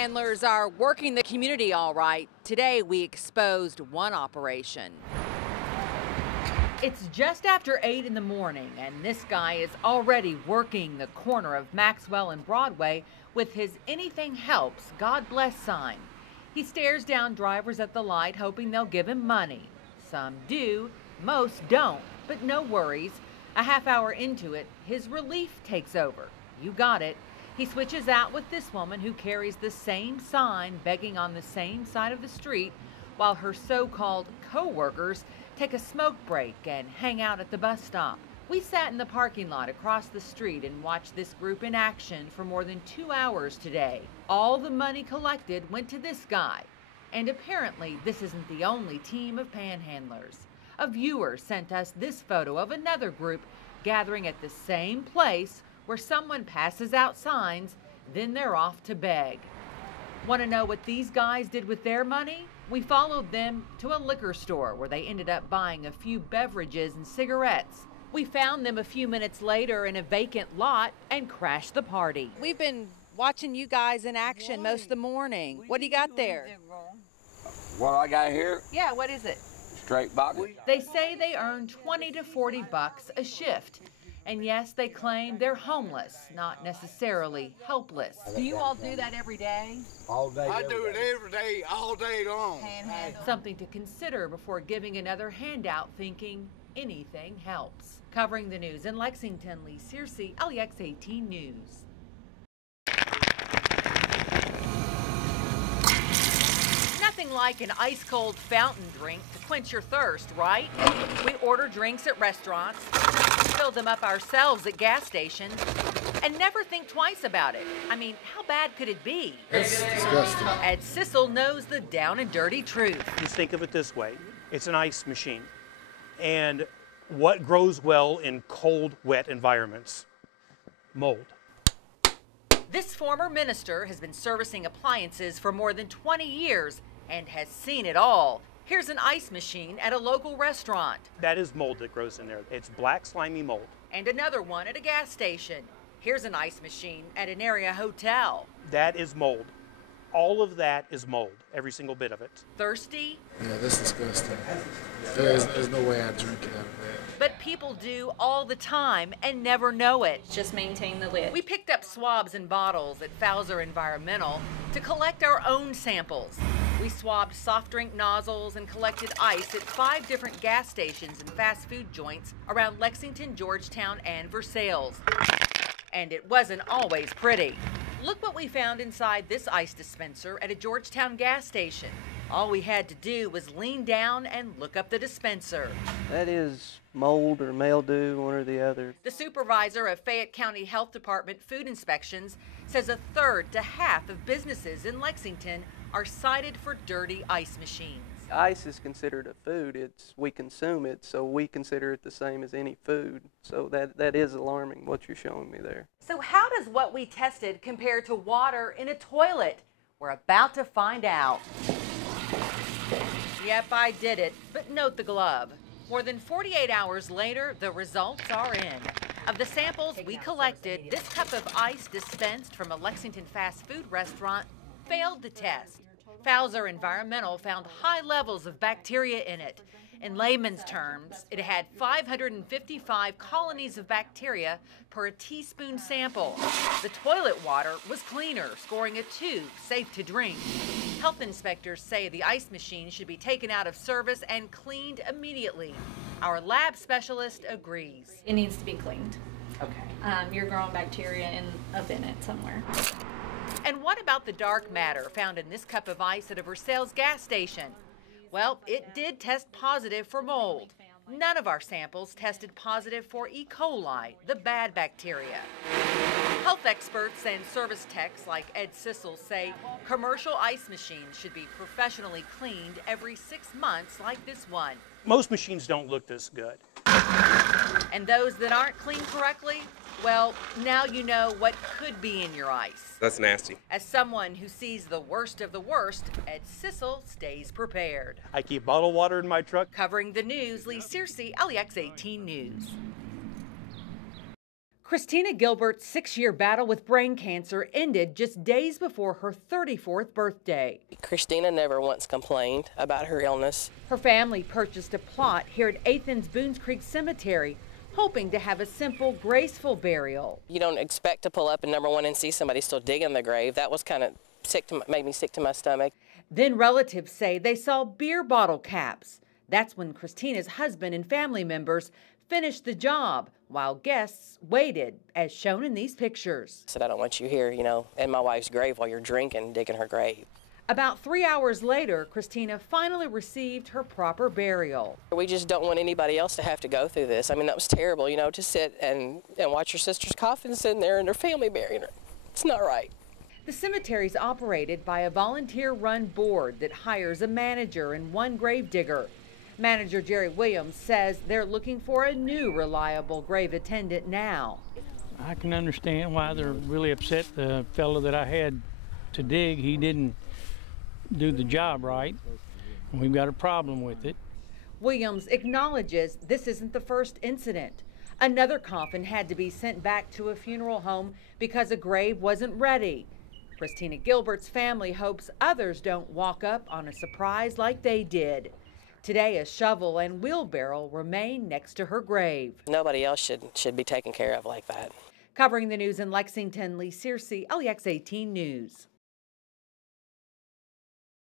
Panhandlers are working the community all right. Today we exposed one operation. It's just after 8 in the morning, and this guy is already working the corner of Maxwell and Broadway with his "Anything Helps, God Bless" sign. He stares down drivers at the light, hoping they'll give him money. Some do, most don't, but no worries. A half hour into it, his relief takes over. You got it. He switches out with this woman who carries the same sign, begging on the same side of the street, while her so-called co-workers take a smoke break and hang out at the bus stop. We sat in the parking lot across the street and watched this group in action for more than 2 hours today. All the money collected went to this guy. And apparently this isn't the only team of panhandlers. A viewer sent us this photo of another group gathering at the same place where someone passes out signs, then they're off to beg. Want to know what these guys did with their money? We followed them to a liquor store where they ended up buying a few beverages and cigarettes. We found them a few minutes later in a vacant lot and crashed the party. We've been watching you guys in action most of the morning. What do you got there? What I got here? Yeah, what is it? Straight bucket. They say they earn 20 to 40 bucks a shift. And yes, they claim they're homeless, not necessarily helpless. Do you all do that every day? All day. I do it every day, all day long. Something to consider before giving another handout, thinking anything helps. Covering the news in Lexington, Leigh, Searcy, LEX 18 News. Nothing like an ice-cold fountain drink to quench your thirst, right? We order drinks at restaurants, fill them up ourselves at gas stations, and never think twice about it. I mean, how bad could it be? It's disgusting. Ed Sissel knows the down and dirty truth. Just think of it this way. It's an ice machine. And what grows well in cold, wet environments? Mold. This former minister has been servicing appliances for more than 20 years and has seen it all. Here's an ice machine at a local restaurant. That is mold that grows in there. It's black, slimy mold. And another one at a gas station. Here's an ice machine at an area hotel. That is mold. All of that is mold, every single bit of it. Thirsty? Yeah, that's disgusting. There's no way I drink it out of that. But people do all the time and never know it. Just maintain the lid. We picked up swabs and bottles at Fowler Environmental to collect our own samples. We swabbed soft drink nozzles and collected ice at 5 different gas stations and fast food joints around Lexington, Georgetown, and Versailles. And it wasn't always pretty. Look what we found inside this ice dispenser at a Georgetown gas station. All we had to do was lean down and look up the dispenser. That is mold or mildew, one or the other. The supervisor of Fayette County Health Department Food Inspections says a third to half of businesses in Lexington are cited for dirty ice machines. Ice is considered a food. We consume it, so we consider it the same as any food. So that is alarming, what you're showing me there. So how does what we tested compare to water in a toilet? We're about to find out. Yep, I did it, but note the glove. More than 48 hours later, the results are in. Of the samples we collected, this cup of ice dispensed from a Lexington fast food restaurant failed the test. Fowler Environmental found high levels of bacteria in it. In layman's terms, it had 555 colonies of bacteria per a teaspoon sample. The toilet water was cleaner, scoring a 2, safe to drink. Health inspectors say the ice machine should be taken out of service and cleaned immediately. Our lab specialist agrees. It needs to be cleaned. Okay. You're growing bacteria up in it somewhere. And what about the dark matter found in this cup of ice at a Versailles gas station? Well, it did test positive for mold. None of our samples tested positive for E. coli, the bad bacteria. Health experts and service techs like Ed Sissel say commercial ice machines should be professionally cleaned every 6 months like this one. Most machines don't look this good. And those that aren't cleaned correctly, well, now you know what could be in your ice. That's nasty. As someone who sees the worst of the worst, Ed Sissel stays prepared. I keep bottled water in my truck. Covering the news, Leigh, Searcy, LEX 18 News. Christina Gilbert's 6-year battle with brain cancer ended just days before her 34th birthday. Christina never once complained about her illness. Her family purchased a plot here at Athens Boones Creek Cemetery, hoping to have a simple, graceful burial. You don't expect to pull up and number one and see somebody still digging the grave. That was kind of made me sick to my stomach. Then relatives say they saw beer bottle caps. That's when Christina's husband and family members finished the job while guests waited, as shown in these pictures. I said, I don't want you here, you know, in my wife's grave while you're drinking, digging her grave. About 3 hours later, Christina finally received her proper burial. We just don't want anybody else to have to go through this. I mean, that was terrible, you know, to sit and watch your sister's coffin sitting there and her family burying her. It's not right. The cemetery is operated by a volunteer-run board that hires a manager and one grave digger. Manager Jerry Williams says they're looking for a new reliable grave attendant now. I can understand why they're really upset. The fellow that I had to dig, he didn't do the job right. We've got a problem with it. Williams acknowledges this isn't the first incident. Another coffin had to be sent back to a funeral home because a grave wasn't ready. Christina Gilbert's family hopes others don't walk up on a surprise like they did. Today, a shovel and wheelbarrow remain next to her grave. Nobody else should be taken care of like that. Covering the news in Lexington, Leigh Searcy, LEX 18 News.